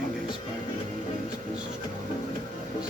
Ayan guys, parang guys, pesos ko guys.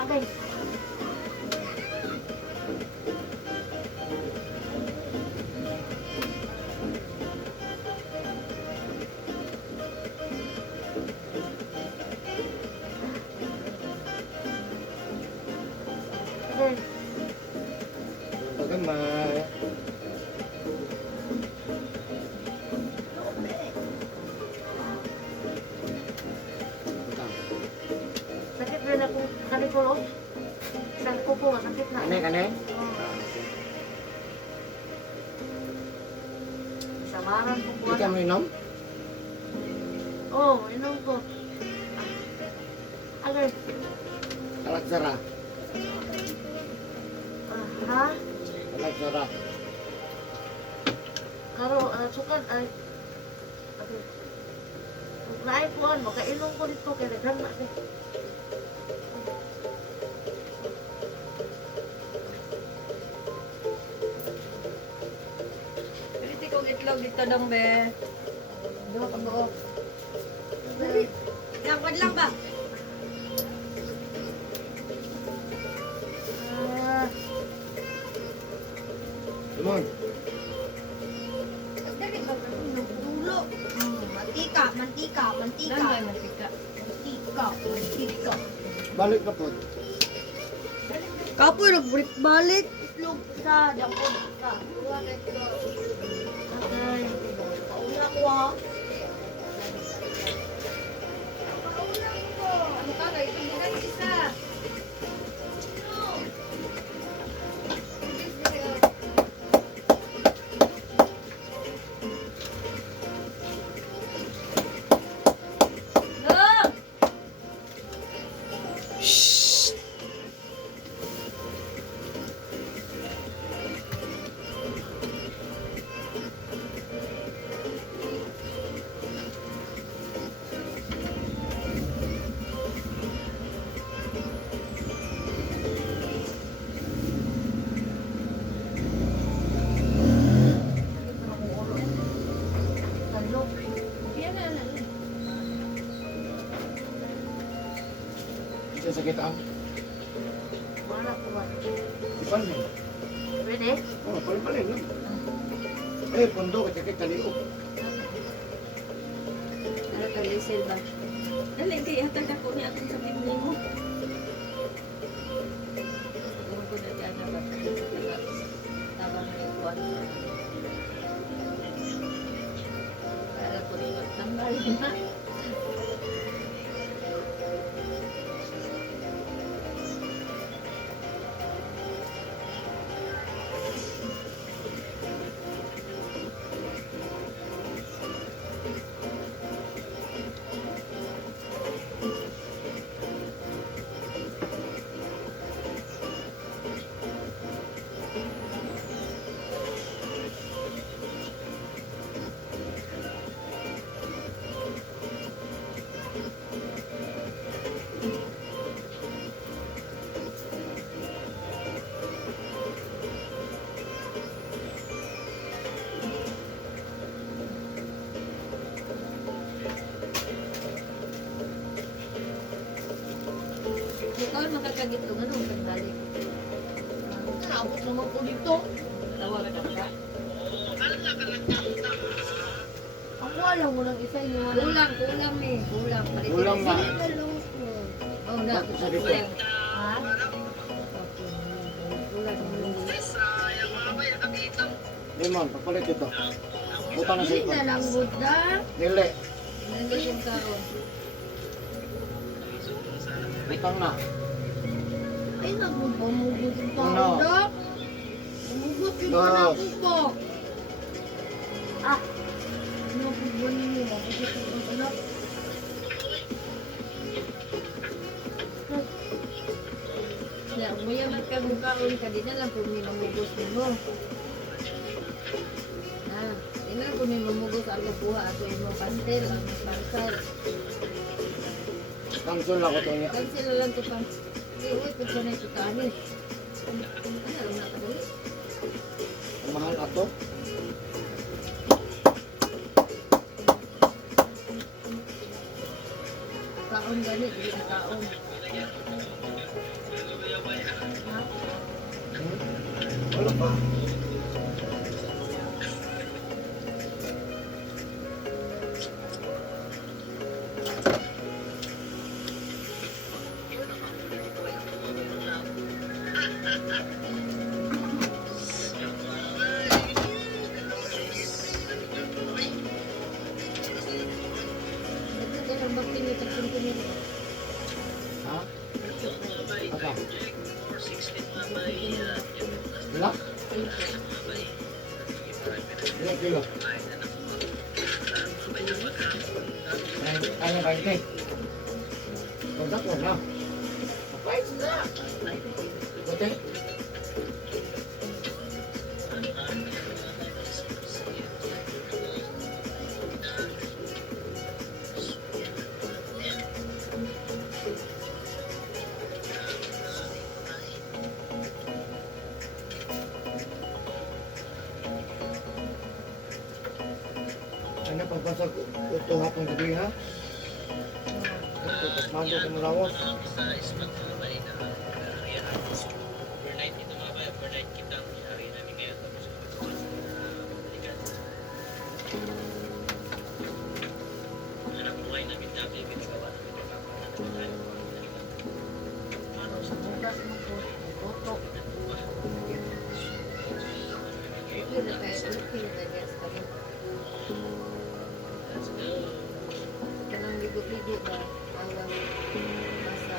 Okay. Okay. Pagkamay. Sakit rin ako kanikulo. Isang kuko, sakit na. Kanay? Oo. Samaran ko po. Hindi ka mo inom? Oo, inom ko. Okay. Talagsara. Ha? Talagsara. Karo, sukan ay. Okay. Kung naay ko, makainom ko dito kaya naghan na siya. Pwede kong itlog dito dong, be. Diba pag oo. Yakad lang ba? Ah, Limon. Dali ba? Dulo. Mantika. Nanay mantika. Balik ka po. Kapoy, nag-break balik. Itlog sa dapon sa. Okay. Pauna ko ha. Ano ka na? Ito muna yung isa. Dong! Talok. Yan na. Isa sakit ang. Wala ko ba? Ipalin. Pwede? Oh, palin lang. Eh, pondo ka sakit kaliok. Ano ka, Lizel ba? Dali, hindi. Hatag ako niya akong sa bibli mo. Kung ko na diyan na ba? Tabang na yung kuwan. Para ko rin magtambal na. Ikaw makakagito nga nung pagbalik. Naabot naman ko dito. Tawa ka na ba? Ako alam mo lang isa yung wala. Kulang eh. Kulang. Kulang nga. Oh, na. Bakit sa dito? Kulang. Ha? Wala sa mundo. Lemon, papalit ito. Butang na sa Hindi ito. na lang Buddha. Nili, Nandun yung kaon. butang na. Ay, nagmugot yung tao Ano? na. Umugot yung Dos. anak ko. Ah. Ano po ba ninyo? Umugot yung anak. Kaya umayamat ka ng kaon ka, di na lang kung may mamugos mo. Di na lang kung may mamugos ako buha ato yung mga pastel, ang mga pansal. Cancel ako to niya. Cancel na lang ito pang. Uy, kung sanay ito kanin. Ano lang nakadali? Mahal ato. Kaon gani, di na kaon. Wala pa. Ito ka lang bakit may taksong Ha? Asa? Wala? Ilang kilo? Ano ba ito? Kontak mo na. Kapait na. Buti? Ano pagpasag ito hapong gabi ha? Ito, pasmado sa Malawos. Bukas mo po. Ito. Kira tayo, kira tayo guys kami. Kanang ligo-ligo ba? Alang basa.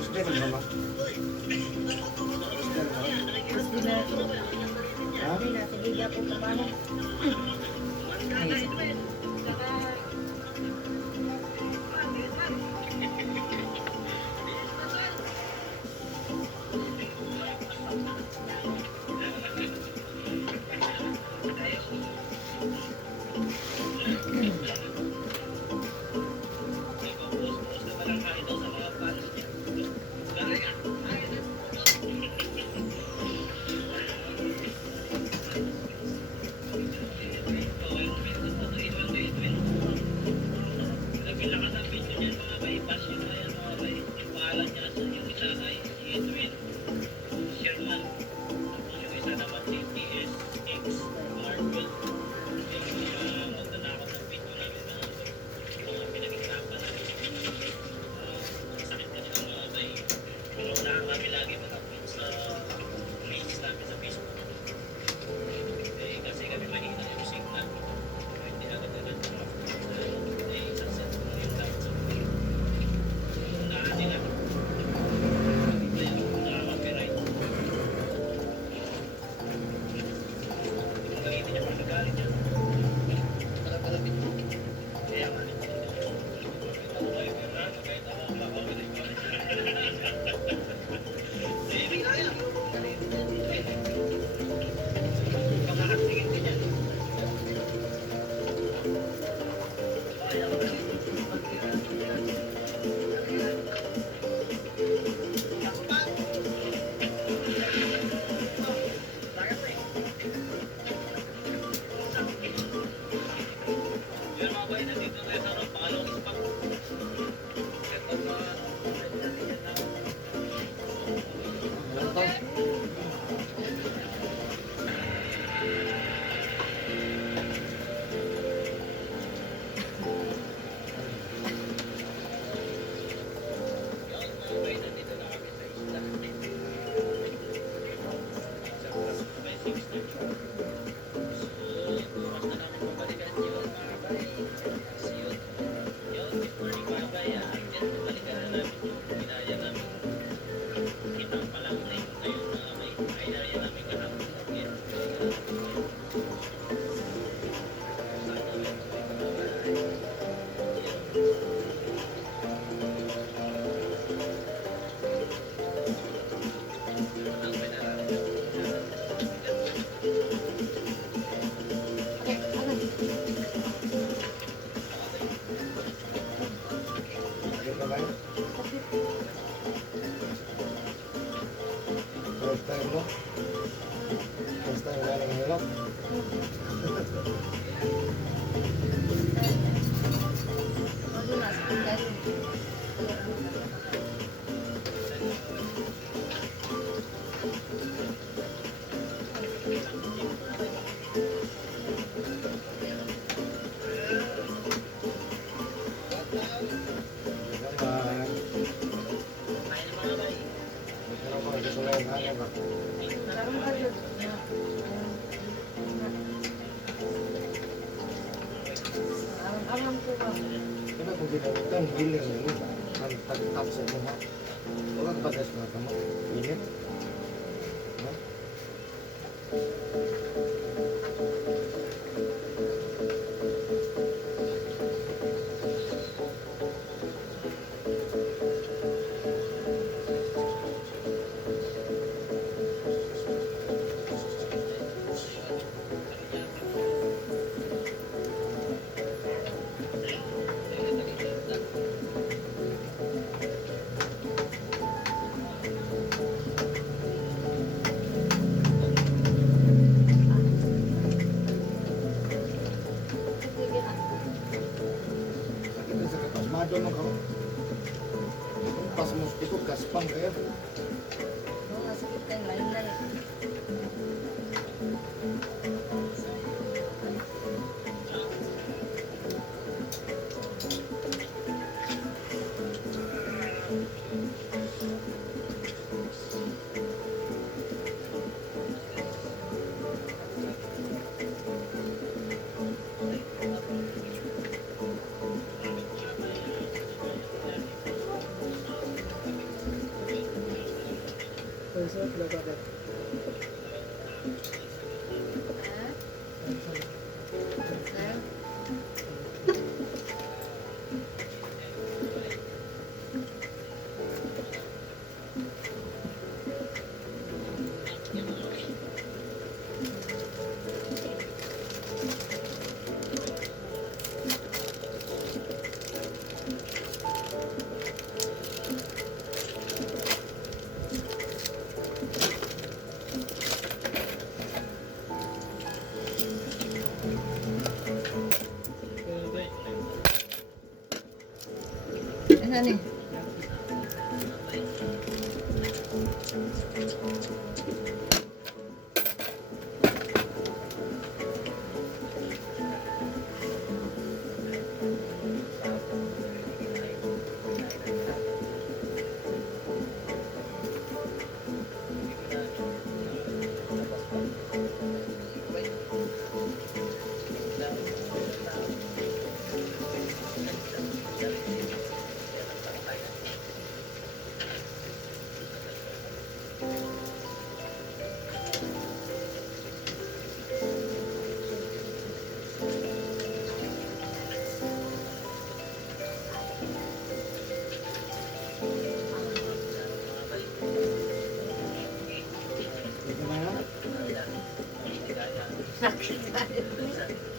Gusto mo naman? Mas di na ito. Ha? Hindi na, sige niya po trabaho. First time mo? First time wala nang hirap? Madulas, pagkain. Naman. Ano ba? Gusto na yung hangin ba? Karoon ka dyan. Alam ko ba? Kaya kung ginamitan, healing yun. Ang tag-tap sa mga. Wala ka ba guys mga kamo? Init? Ha? pas mo ito, gaspang kaya. Mga sakit na lain-lain. Sir? Ano ni? Ito na yan. Sakit tayo.